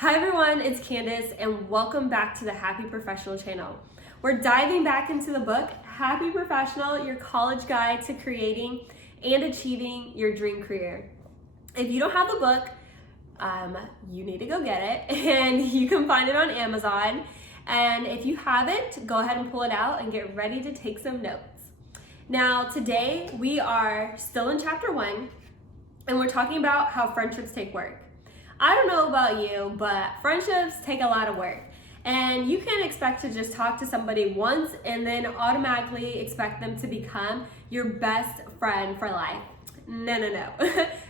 Hi everyone, it's Candace and welcome back to the Happy Professional channel. We're diving back into the book, Happy Professional, your college guide to creating and achieving your dream career. If you don't have the book, you need to go get it, and you can find it on Amazon. And if you have it, go ahead and pull it out and get ready to take some notes. Now today we are still in chapter 1 and we're talking about how friendships take work. I don't know about you, but friendships take a lot of work. And you can't expect to just talk to somebody once and then automatically expect them to become your best friend for life. No.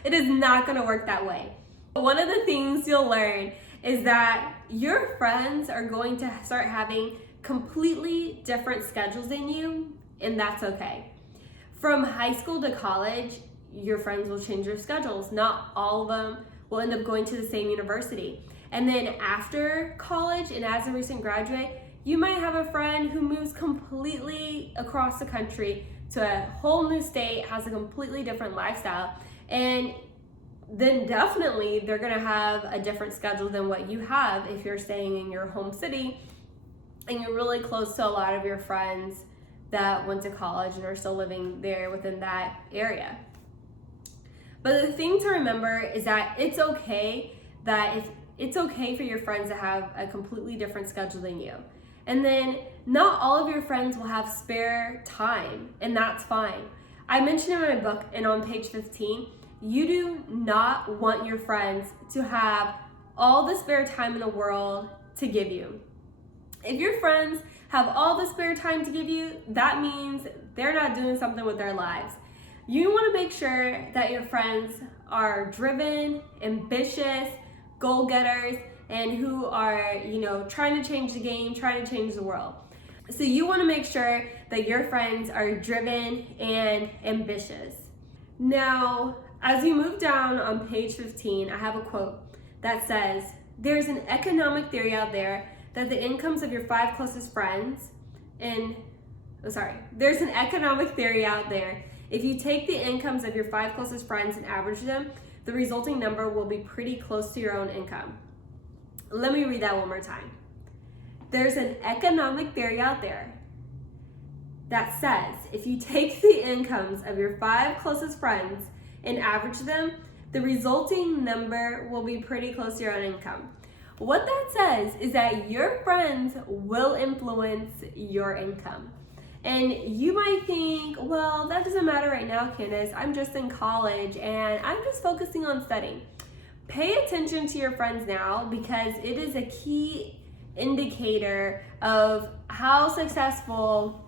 It is not gonna work that way. One of the things you'll learn is that your friends are going to start having completely different schedules than you, and that's okay. From high school to college, your friends will change their schedules. Not all of them will end up going to the same university. And then after college and as a recent graduate, you might have a friend who moves completely across the country to a whole new state, has a completely different lifestyle, and then definitely they're gonna have a different schedule than what you have if you're staying in your home city and you're really close to a lot of your friends that went to college and are still living there within that area. But the thing to remember is that it's okay for your friends to have a completely different schedule than you. And then not all of your friends will have spare time, and that's fine. I mentioned in my book and on page 15, you do not want your friends to have all the spare time in the world to give you. If your friends have all the spare time to give you, that means they're not doing something with their lives. You want to make sure that your friends are driven, ambitious, goal-getters, and who are, trying to change the game, trying to change the world. So you want to make sure that your friends are driven and ambitious. Now, as you move down on page 15, I have a quote that says, there's an economic theory out there that the incomes of your 5 closest friends there's an economic theory out there. If you take the incomes of your 5 closest friends and average them, the resulting number will be pretty close to your own income. Let me read that one more time. There's an economic theory out there that says if you take the incomes of your 5 closest friends and average them, the resulting number will be pretty close to your own income. What that says is that your friends will influence your income. And you might think, well, that doesn't matter right now, Candace. I'm just in college and I'm just focusing on studying. Pay attention to your friends now, because it is a key indicator of how successful,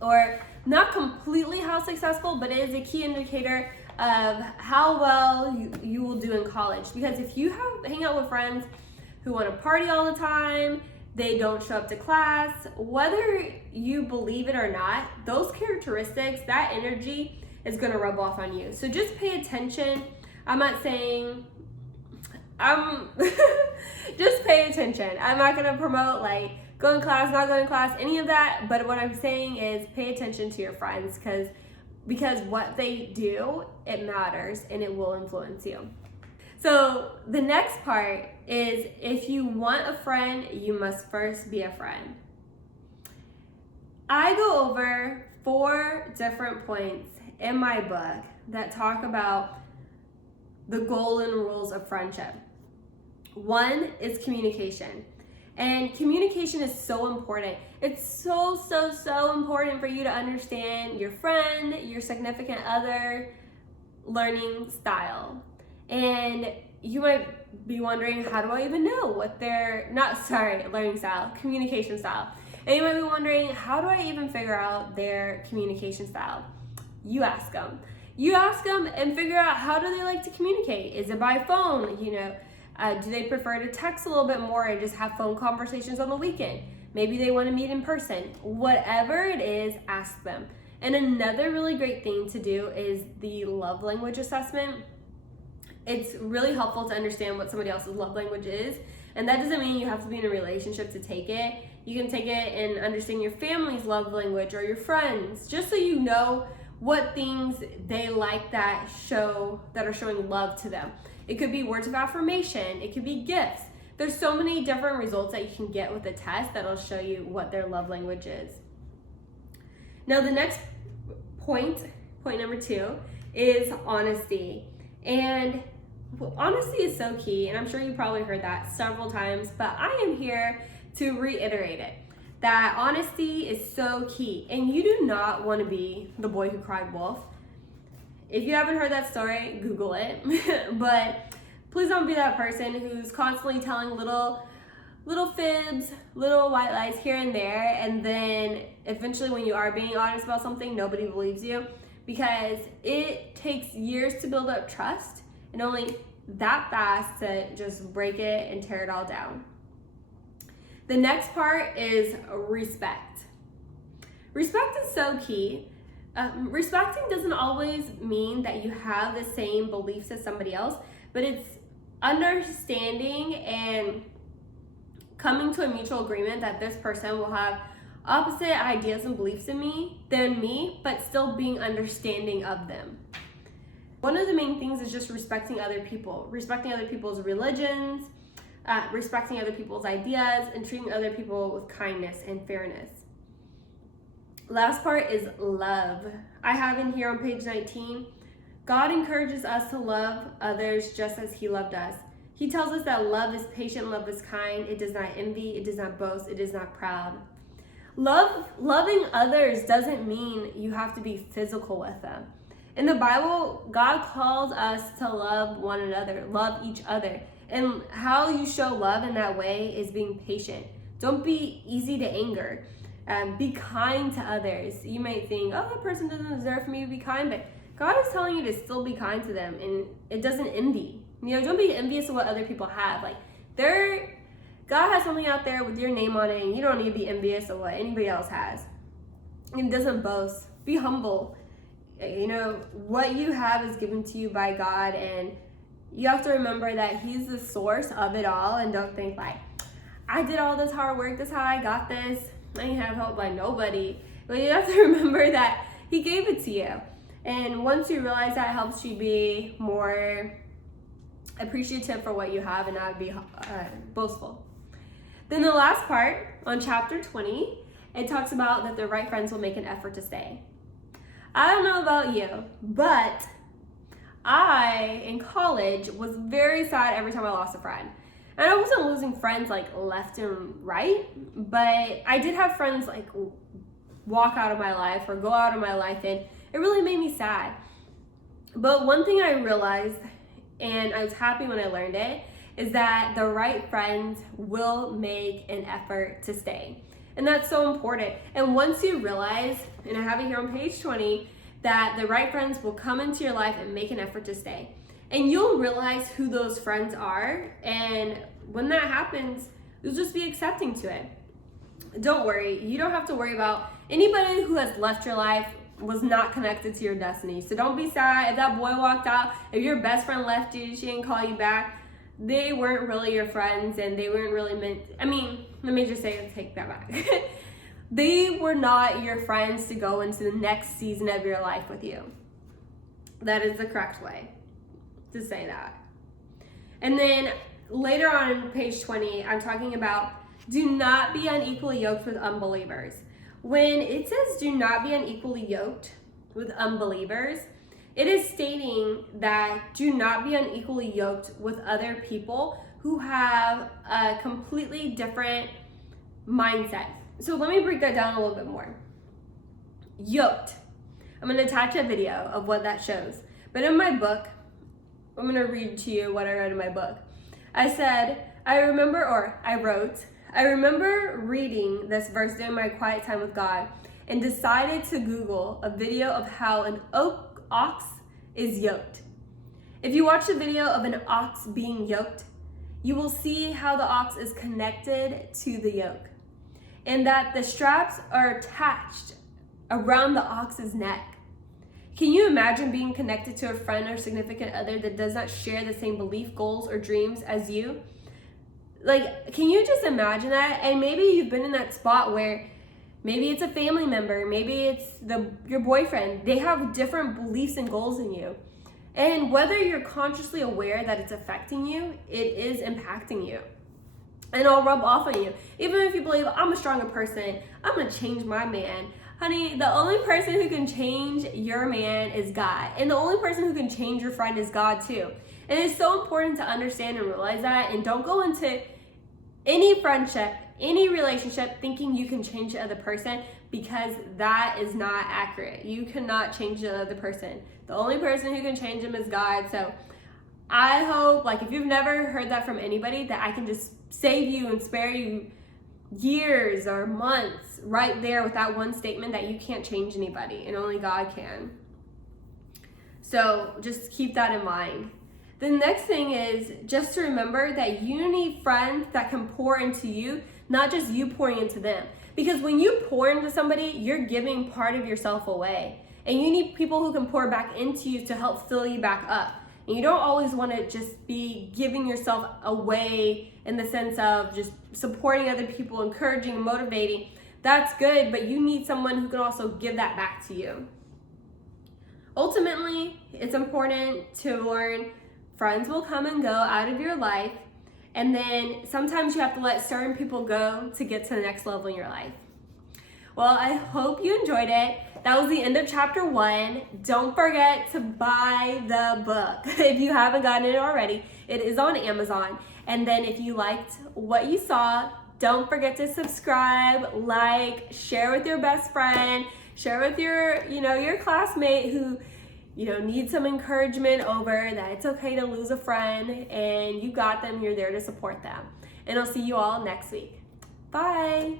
or not completely how successful, but it is a key indicator of how well you will do in college. Because if you hang out with friends who want to party all the time, they don't show up to class, whether you believe it or not, those characteristics, that energy is going to rub off on you. So just pay attention. I'm not saying, just pay attention. I'm not going to promote going to class, not going to class, any of that. But what I'm saying is pay attention to your friends, because what they do, it matters and it will influence you. So the next part is, if you want a friend, you must first be a friend. I go over 4 different points in my book that talk about the golden rules of friendship. 1 is communication. And communication is so important. It's so important for you to understand your friend, your significant other learning style. And you might be wondering, how do I even know what their, learning style, communication style. And you might be wondering, how do I even figure out their communication style? You ask them. You ask them and figure out, how do they like to communicate? Is it by phone? Do they prefer to text a little bit more and just have phone conversations on the weekend? Maybe they want to meet in person. Whatever it is, ask them. And another really great thing to do is the love language assessment. It's really helpful to understand what somebody else's love language is. And that doesn't mean you have to be in a relationship to take it. You can take it and understand your family's love language or your friends, just so you know what things they like that are showing love to them. It could be words of affirmation. It could be gifts. There's so many different results that you can get with the test that'll show you what their love language is. Now the next point number 2, is honesty. And honesty is so key, and I'm sure you probably heard that several times, but I am here to reiterate it, that honesty is so key. And you do not want to be the boy who cried wolf. If you haven't heard that story, Google it. But please don't be that person who's constantly telling little fibs, little white lies here and there, and then eventually when you are being honest about something, nobody believes you, because it takes years to build up trust and only that fast to just break it and tear it all down. The next part is respect. Respect is so key. Respecting doesn't always mean that you have the same beliefs as somebody else, but it's understanding and coming to a mutual agreement that this person will have opposite ideas and beliefs than me, but still being understanding of them. One of the main things is just respecting other people, respecting other people's religions, respecting other people's ideas, and treating other people with kindness and fairness. Last part is love. I have in here on page 19, God encourages us to love others just as he loved us. He tells us that love is patient, love is kind, it does not envy, it does not boast, it is not proud. Loving others doesn't mean you have to be physical with them. In the Bible, God calls us to love one another, love each other. And how you show love in that way is being patient. Don't be easy to anger. Be kind to others. You might think, oh, that person doesn't deserve for me to be kind, but God is telling you to still be kind to them, and it doesn't envy. Don't be envious of what other people have. God has something out there with your name on it, and you don't need to be envious of what anybody else has. It doesn't boast. Be humble. What you have is given to you by God, and you have to remember that he's the source of it all, and don't think I did all this hard work, this is how I got this. I didn't have help by nobody. But you have to remember that he gave it to you. And once you realize that, it helps you be more appreciative for what you have and not be boastful. Then the last part on chapter 20, it talks about that the right friends will make an effort to stay. I don't know about you, but I, in college, was very sad every time I lost a friend. And I wasn't losing friends left and right, but I did have friends walk out of my life or go out of my life, and it really made me sad. But one thing I realized, and I was happy when I learned it, is that the right friends will make an effort to stay. And that's so important. And once you realize, and I have it here on page 20, that the right friends will come into your life and make an effort to stay. And you'll realize who those friends are. And when that happens, you'll just be accepting to it. Don't worry. You don't have to worry about anybody who has left your life was not connected to your destiny. So don't be sad if that boy walked out, if your best friend left you, she didn't call you back. They weren't really your friends, and they weren't really meant, let me just take that back. They were not your friends to go into the next season of your life with you. That is the correct way to say that. And then later on page 20, I'm talking about do not be unequally yoked with unbelievers. When it says do not be unequally yoked with unbelievers, it is stating that do not be unequally yoked with other people who have a completely different mindset. So let me break that down a little bit more. Yoked. I'm going to attach a video of what that shows. But in my book, I'm going to read to you what I read in my book. I remember reading this verse during my quiet time with God and decided to Google a video of how an ox is yoked. If you watch a video of an ox being yoked, you will see how the ox is connected to the yoke, and that the straps are attached around the ox's neck. Can you imagine being connected to a friend or significant other that does not share the same belief, goals, or dreams as you? Can you just imagine that? And maybe you've been in that spot where maybe it's a family member, maybe it's your boyfriend. They have different beliefs and goals than you. And whether you're consciously aware that it's affecting you, it is impacting you. and it'll rub off on you. Even if you believe, I'm a stronger person, I'm gonna change my man. Honey, the only person who can change your man is God. And the only person who can change your friend is God too. And it's so important to understand and realize that. And don't go into any friendship, any relationship thinking you can change the other person, because that is not accurate. You cannot change the other person. The only person who can change them is God. So I hope, like, if you've never heard that from anybody, that I can just save you and spare you years or months right there with that one statement that you can't change anybody and only God can. So just keep that in mind. The next thing is just to remember that you need friends that can pour into you, not just you pouring into them. Because when you pour into somebody, you're giving part of yourself away. And you need people who can pour back into you to help fill you back up. And you don't always want to just be giving yourself away in the sense of just supporting other people, encouraging, motivating. That's good, but you need someone who can also give that back to you. Ultimately, it's important to learn friends will come and go out of your life, and then sometimes you have to let certain people go to get to the next level in your life. Well, I hope you enjoyed it. That was the end of chapter 1. Don't forget to buy the book if you haven't gotten it already. It is on Amazon. And then if you liked what you saw, don't forget to subscribe, like, share with your best friend, share with your classmate who needs some encouragement over that it's okay to lose a friend, and you got them, you're there to support them. And I'll see you all next week. Bye.